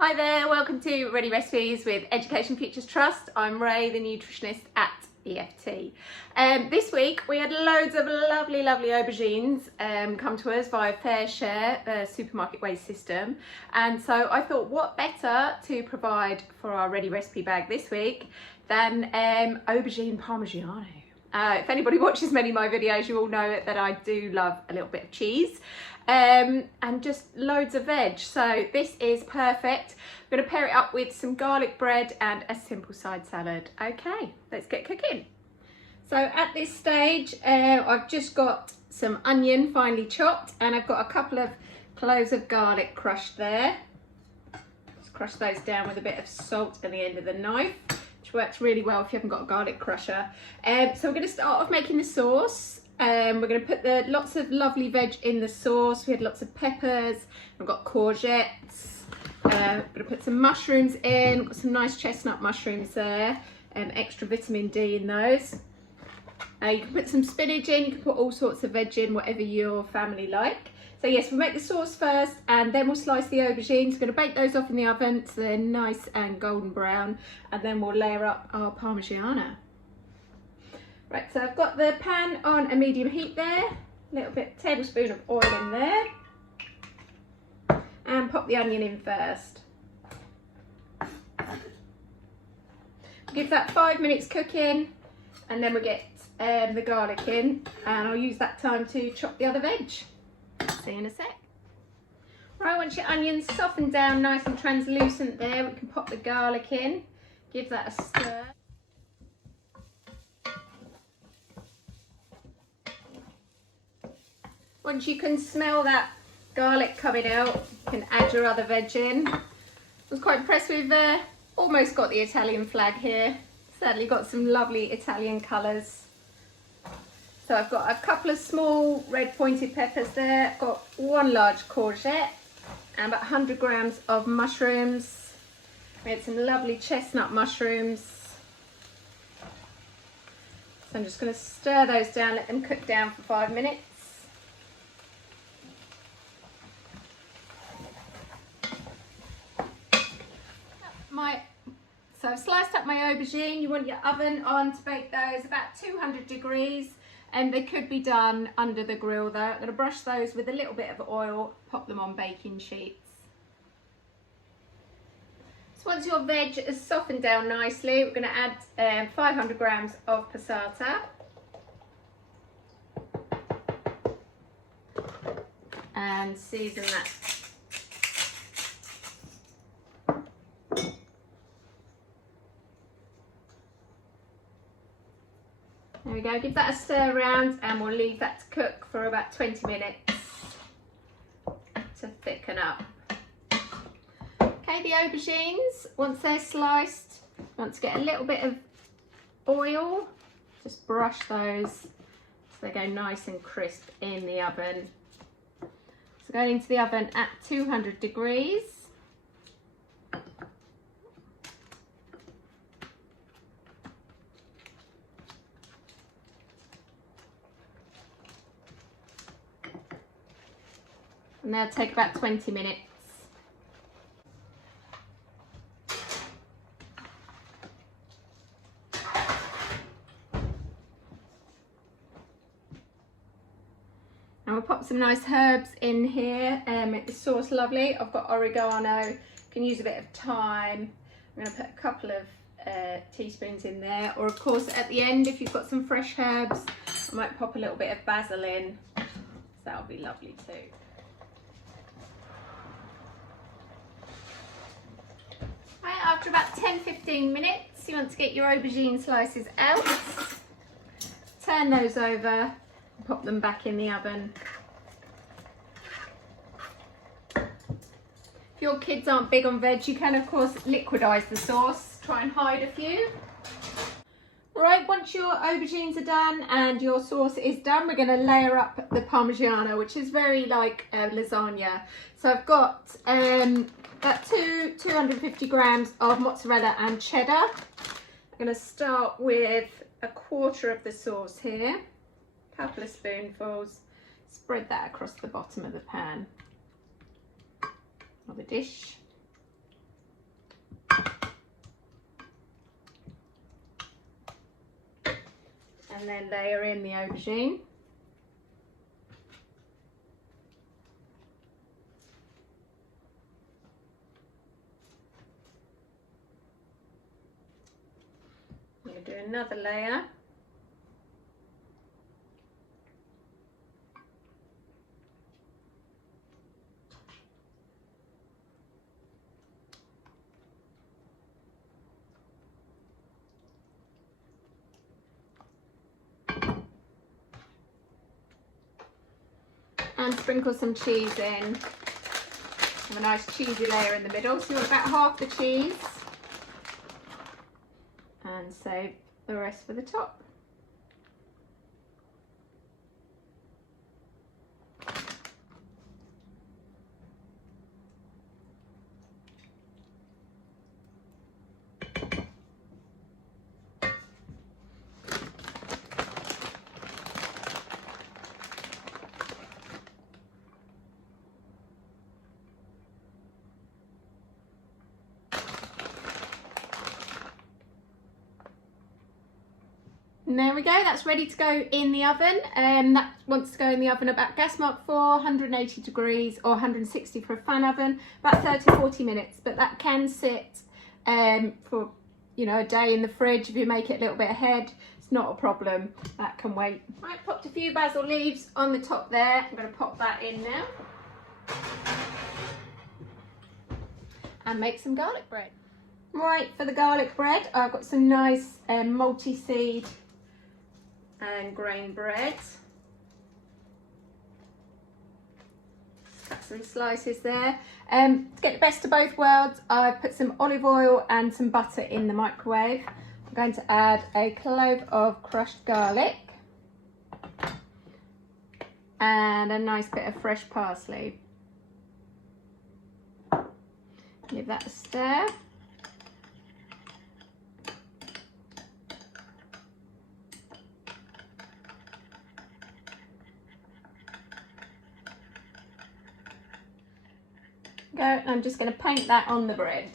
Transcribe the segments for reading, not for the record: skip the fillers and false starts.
Hi there, welcome to Ready Recipes with Education Futures Trust. I'm Ray, the nutritionist at EFT. This week we had loads of lovely aubergines come to us via Fair Share supermarket waste system, and so I thought what better to provide for our Ready Recipe bag this week than aubergine Parmigiana. If anybody watches many of my videos, you all know that I do love a little bit of cheese and just loads of veg. So this is perfect. I'm going to pair it up with some garlic bread and a simple side salad. Okay, let's get cooking. So at this stage, I've just got some onion finely chopped, and I've got a couple of cloves of garlic crushed there. Just crush those down with a bit of salt at the end of the knife, which works really well if you haven't got a garlic crusher. So we're going to start off making the sauce. We're going to put lots of lovely veg in the sauce. We had lots of peppers. I've got courgettes. I'm going to put some mushrooms in. Got some nice chestnut mushrooms there. Extra vitamin D in those. You can put some spinach in. You can put all sorts of veg in, whatever your family like. So yes, we'll make the sauce first, and then we'll slice the aubergines. We're going to bake those off in the oven so they're nice and golden brown, and then we'll layer up our Parmigiana. Right, so I've got the pan on a medium heat there, a little bit, tablespoon of oil in there, and pop the onion in first. Give that 5 minutes cooking, and then we'll get the garlic in, and I'll use that time to chop the other veg. See you in a sec. Right, once your onions soften down nice and translucent there, we can pop the garlic in, give that a stir. Once you can smell that garlic coming out, you can add your other veg in. I was quite impressed with, almost got the Italian flag here. Sadly got some lovely Italian colours. So I've got a couple of small red pointed peppers there. I've got one large courgette and about 100 grams of mushrooms. We had some lovely chestnut mushrooms. So I'm just going to stir those down, let them cook down for 5 minutes. So I've sliced up my aubergine. You want your oven on to bake those about 200 degrees, and they could be done under the grill though. I'm going to brush those with a little bit of oil, pop them on baking sheets. So once your veg has softened down nicely, we're going to add 500 grams of passata. And season that. There we go, give that a stir around, and we'll leave that to cook for about 20 minutes to thicken up. Okay, the aubergines, once they're sliced, want to get a little bit of oil, just brush those so they go nice and crisp in the oven. So going into the oven at 200 degrees. And that'll take about 20 minutes. And we'll pop some nice herbs in here and make the sauce lovely. I've got oregano, you can use a bit of thyme. I'm going to put a couple of teaspoons in there, or of course at the end if you've got some fresh herbs, I might pop a little bit of basil in, so that'll be lovely too. After about 10-15 minutes, you want to get your aubergine slices out, turn those over and pop them back in the oven. If your kids aren't big on veg, you can of course liquidize the sauce, try and hide a few. Right, once your aubergines are done and your sauce is done, we're going to layer up the Parmigiana, which is very like lasagna. So I've got about 250 grams of mozzarella and cheddar. I'm going to start with a quarter of the sauce here, a couple of spoonfuls, spread that across the bottom of the pan or the dish. and then layer in the aubergine. I'm going to do another layer. And sprinkle some cheese in. Have a nice cheesy layer in the middle. So you want about half the cheese. And save the rest for the top. And there we go, that's ready to go in the oven. That wants to go in the oven about gas mark 4, 180 degrees or 160 for a fan oven, about 30-40 minutes. But that can sit for, you know, a day in the fridge if you make it a little bit ahead. It's not a problem, that can wait. Right, popped a few basil leaves on the top there. I'm going to pop that in now. And make some garlic bread. Right, for the garlic bread, I've got some nice multi-seed and grain bread. Cut some slices there. To get the best of both worlds, I've put some olive oil and some butter in the microwave. I'm going to add a clove of crushed garlic and a nice bit of fresh parsley. Give that a stir. Go, and I'm just going to paint that on the bread.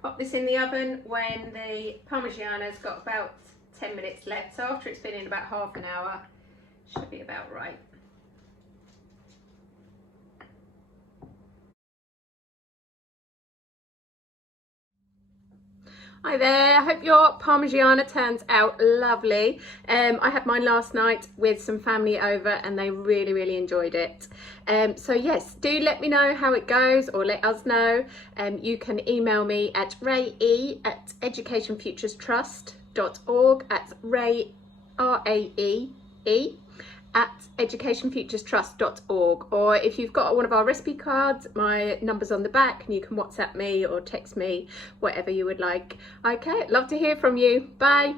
Pop this in the oven when the Parmigiana's got about 10 minutes left. So after it's been in about half an hour, should be about right. Hi there, I hope your Parmigiana turns out lovely. I had mine last night with some family over and they really enjoyed it. So yes, do let me know how it goes or let us know. You can email me at rae@educationfuturestrust.org, at rae, R-A-E-E, at educationfuturestrust.org, or if you've got one of our recipe cards, my number's on the back and you can WhatsApp me or text me, whatever you would like. Okay, love to hear from you. Bye.